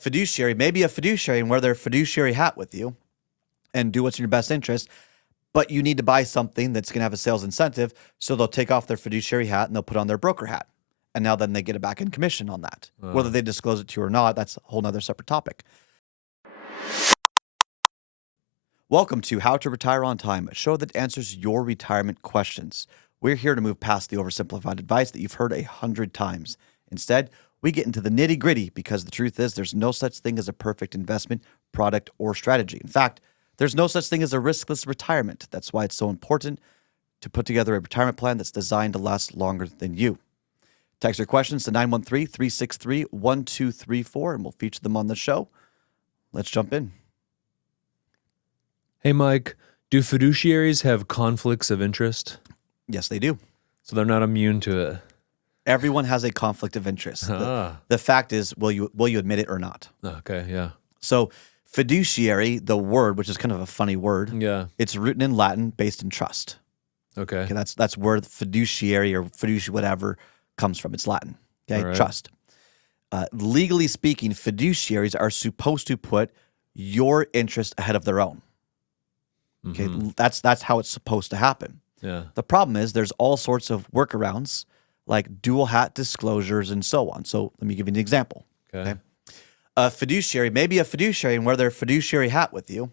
Fiduciary may be a fiduciary and wear their fiduciary hat with you and do what's in your best interest, but you need to buy something that's going to have a sales incentive. So they'll take off their fiduciary hat and they'll put on their broker hat. And now then they get a back end commission on that. Whether they disclose it to you or not, that's a whole nother separate topic. Welcome to How to Retire on Time, a show that answers your retirement questions. We're here to move past the oversimplified advice that you've heard 100 times. Instead, we get into the nitty gritty because the truth is there's no such thing as a perfect investment, product, or strategy. In fact, there's no such thing as a riskless retirement. That's why it's so important to put together a retirement plan that's designed to last longer than you. Text your questions to 913-363-1234, and we'll feature them on the show. Let's jump in. Hey, Mike, do fiduciaries have conflicts of interest? Yes, they do. So they're not immune to it? Everyone has a conflict of interest. The fact is, will you admit it or not? Okay, yeah. So fiduciary, the word, which is kind of a funny word, it's written in Latin, based in trust. Okay. That's where fiduciary or fiduciary whatever comes from. It's Latin. Okay, right. Trust. Legally speaking, fiduciaries are supposed to put your interest ahead of their own. Okay, that's how it's supposed to happen. Yeah. The problem is there's all sorts of workarounds like dual hat disclosures and so on. So let me give you an example. Okay. A fiduciary may be a fiduciary and wear their fiduciary hat with you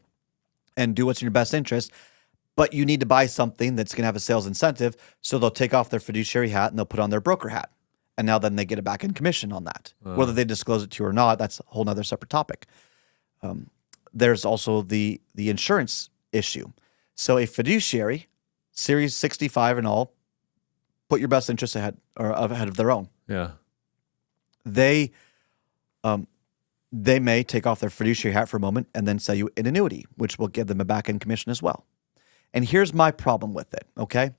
and do what's in your best interest, but you need to buy something that's going to have a sales incentive. So they'll take off their fiduciary hat and they'll put on their broker hat. And now then they get a back end commission on that. Whether they disclose it to you or not, that's a whole nother separate topic. There's also the insurance issue. So a fiduciary, Series 65 and all, put your best interests ahead of their own. Yeah. They may take off their fiduciary hat for a moment and then sell you an annuity, which will give them a back end commission as well. And here's my problem with it. Okay,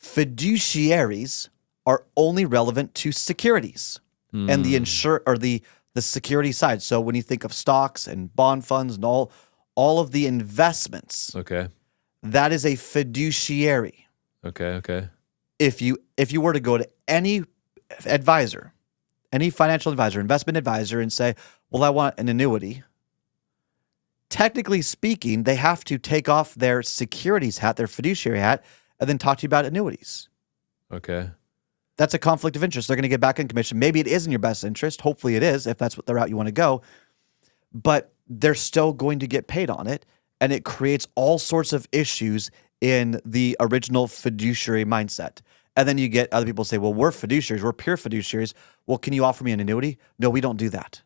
fiduciaries are only relevant to securities and the security side. So when you think of stocks and bond funds and all of the investments, Okay. that is a fiduciary. Okay. If you were to go to any advisor, any financial advisor, investment advisor, and say, well, I want an annuity, technically speaking, they have to take off their securities hat, their fiduciary hat, and then talk to you about annuities. Okay. That's a conflict of interest. They're going to get back in commission. Maybe it is in your best interest. Hopefully it is, if that's what the route you want to go. But they're still going to get paid on it, and it creates all sorts of issues in the original fiduciary mindset. And then you get other people say, well, we're fiduciaries. We're pure fiduciaries. Well, can you offer me an annuity? No, we don't do that.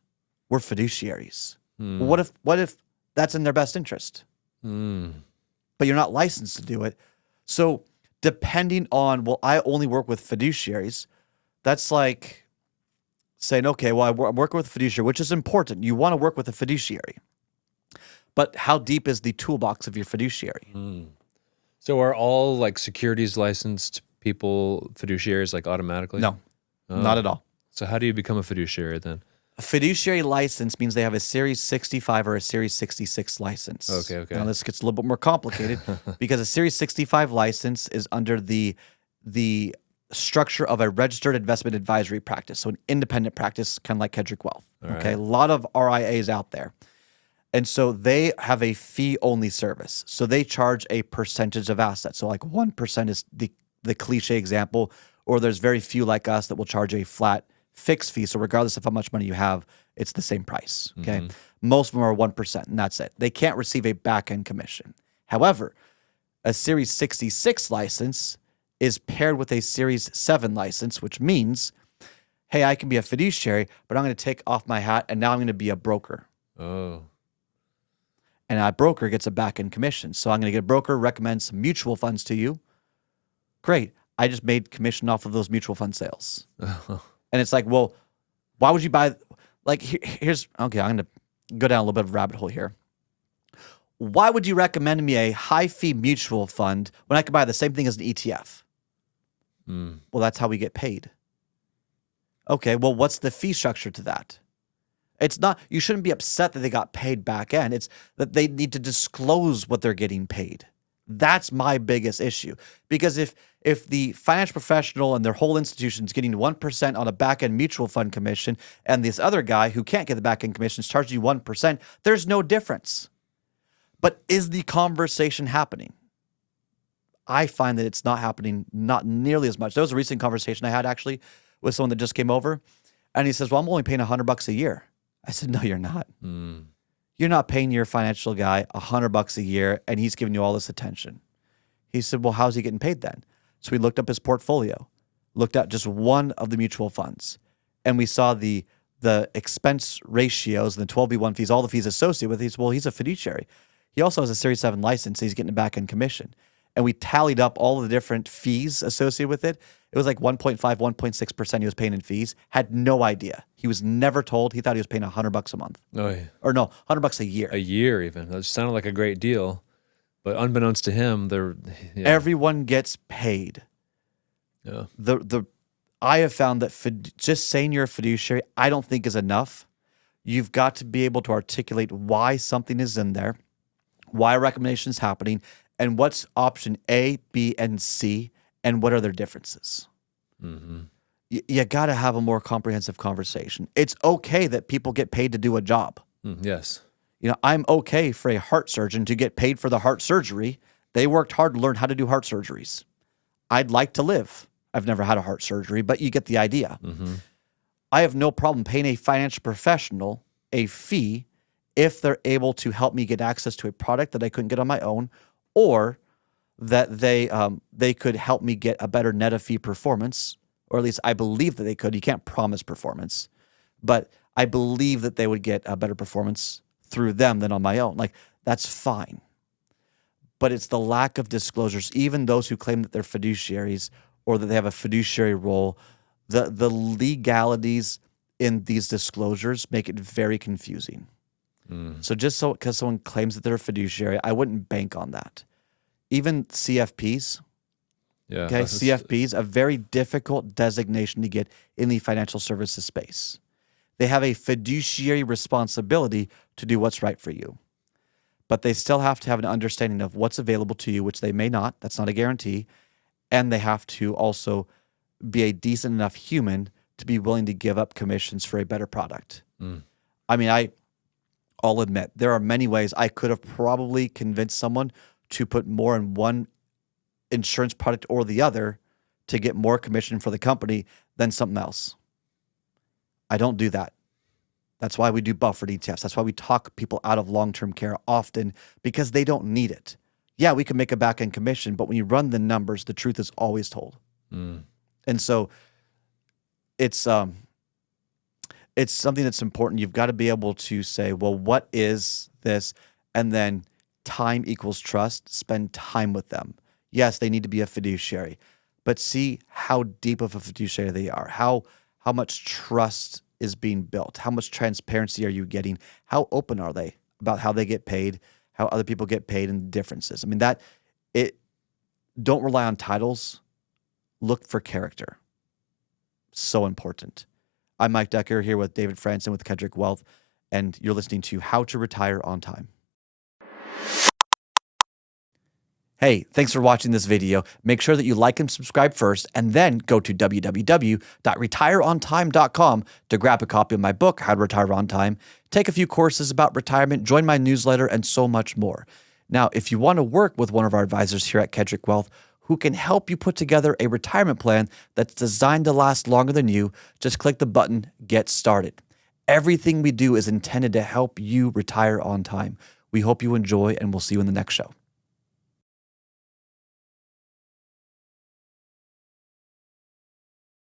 We're fiduciaries. Well, what if that's in their best interest? But you're not licensed to do it. So depending on, well, I only work with fiduciaries, that's like saying, okay, well, I'm working with a fiduciary, which is important. You want to work with a fiduciary. But how deep is the toolbox of your fiduciary? So are all like securities licensed people fiduciaries like automatically? No, not at all. So how do you become a fiduciary then? A fiduciary license means they have a Series 65 or a Series 66 license. Okay. Now this gets a little bit more complicated because a Series 65 license is under the structure of a registered investment advisory practice, so an independent practice, kind of like Kedrick Wealth. Okay, a lot of RIAs out there. And so they have a fee-only service. So they charge a percentage of assets. So like 1% is the cliche example, or there's very few like us that will charge a flat fixed fee. So regardless of how much money you have, it's the same price, okay? Most of them are 1%, and that's it. They can't receive a back-end commission. However, a Series 66 license is paired with a Series 7 license, which means, hey, I can be a fiduciary, but I'm going to take off my hat, and now I'm going to be a broker. Oh. And a broker gets a back-end commission. So I'm going to get a broker, recommend some mutual funds to you. Great. I just made commission off of those mutual fund sales. And it's like, well, why would you buy? Like, here's, okay, I'm going to go down a little bit of a rabbit hole here. Why would you recommend me a high-fee mutual fund when I could buy the same thing as an ETF? Well, that's how we get paid. Okay, well, what's the fee structure to that? It's not, you shouldn't be upset that they got paid back end. It's that they need to disclose what they're getting paid. That's my biggest issue. Because if the financial professional and their whole institution is getting 1% on a back-end mutual fund commission, and this other guy who can't get the back-end commission is charging you 1%, there's no difference. But is the conversation happening? I find that it's not happening, not nearly as much. There was a recent conversation I had actually with someone that just came over, and he says, well, I'm only paying $100 a year. I said, no, you're not. You're not paying your financial guy $100 a year, and he's giving you all this attention. He said, well, how's he getting paid then? So we looked up his portfolio, looked at just one of the mutual funds, and we saw the expense ratios and the 12B1 fees, all the fees associated with it. Well, he's a fiduciary. He also has a Series 7 license, so he's getting a back-end commission. And we tallied up all the different fees associated with it. It was like 1.5, 1.6% he was paying in fees. Had no idea. He was never told. He thought he was paying $100 a month. Oh, yeah. Or no, $100 a year. A year even. That sounded like a great deal. But unbeknownst to him, everyone gets paid. Yeah. I have found that just saying you're a fiduciary, I don't think is enough. You've got to be able to articulate why something is in there, why a recommendation is happening, and what's option A, B, and C, and what are their differences. You got to have a more comprehensive conversation. It's okay that people get paid to do a job. Yes. I'm okay for a heart surgeon to get paid for the heart surgery. They worked hard to learn how to do heart surgeries. I'd like to live. I've never had a heart surgery, but you get the idea. I have no problem paying a financial professional a fee if they're able to help me get access to a product that I couldn't get on my own, or that they could help me get a better net of fee performance, or at least I believe that they could. You can't promise performance, but I believe that they would get a better performance through them than on my own. Like, that's fine. But it's the lack of disclosures. Even those who claim that they're fiduciaries or that they have a fiduciary role, the legalities in these disclosures make it very confusing. So just because someone claims that they're a fiduciary, I wouldn't bank on that. Even CFPs, okay, CFPs, a very difficult designation to get in the financial services space. They have a fiduciary responsibility to do what's right for you, but they still have to have an understanding of what's available to you, which they may not. That's not a guarantee. And they have to also be a decent enough human to be willing to give up commissions for a better product. I mean, I'll admit, there are many ways I could have probably convinced someone to put more in one insurance product or the other to get more commission for the company than something else. I don't do that. That's why we do buffered ETFs. That's why we talk people out of long-term care often, because they don't need it. Yeah, we can make a back-end commission, but when you run the numbers, the truth is always told. And so it's something that's important. You've got to be able to say, well, what is this? And then time equals trust. Spend time with them. Yes, they need to be a fiduciary, but see how deep of a fiduciary they are. How much trust is being built? How much transparency are you getting? How open are they about how they get paid, how other people get paid, and the differences? I mean, don't rely on titles. Look for character. So important. I'm Mike Decker here with David Franson with Kedrick Wealth, and you're listening to How to Retire on Time. Hey, thanks for watching this video. Make sure that you like and subscribe first, and then go to www.retireontime.com to grab a copy of my book, How to Retire on Time, take a few courses about retirement, join my newsletter, and so much more. Now, if you want to work with one of our advisors here at Kedrick Wealth, who can help you put together a retirement plan that's designed to last longer than you, just click the button, Get Started. Everything we do is intended to help you retire on time. We hope you enjoy, and we'll see you in the next show.